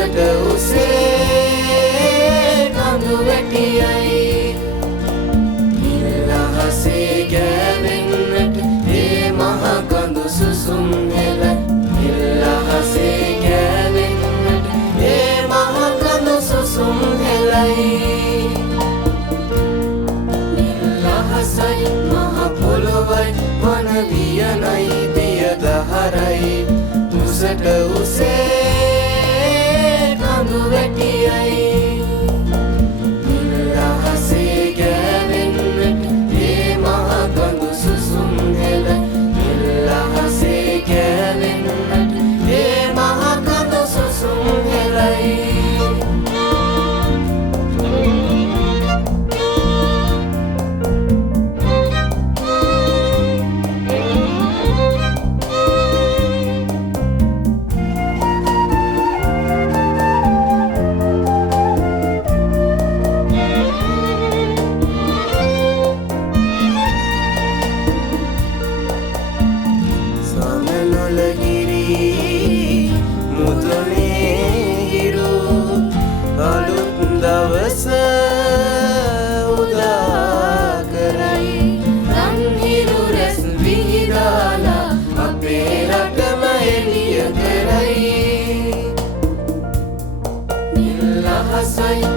උසට උසේ කඳු වැටියයි නිල්ලහසේ ගෑවෙන්නට ඒ මහ කඳු සුසුම් හෙල නිල්ලහසේ ගෑවෙන්නට ඒ මහ කඳු සුසුම් හෙලයි නිල්ලහසයි මහ පොළොවයි වන වියනයි දිය දහරයි උසට උසේ කඳු වැටියයි නිල්ලහසේ ගෑවෙන්නට ඒ මහ කඳු සුසුම් හෙල නිල්ලහසේ ගෑවෙන්නට ඒ මහ කඳු සුසුම් හෙලයි දවස උදා කරයි රන්හිරු රැස් විහිදාලා අපේ රටම එළිය කරයි නිල්ලහසයි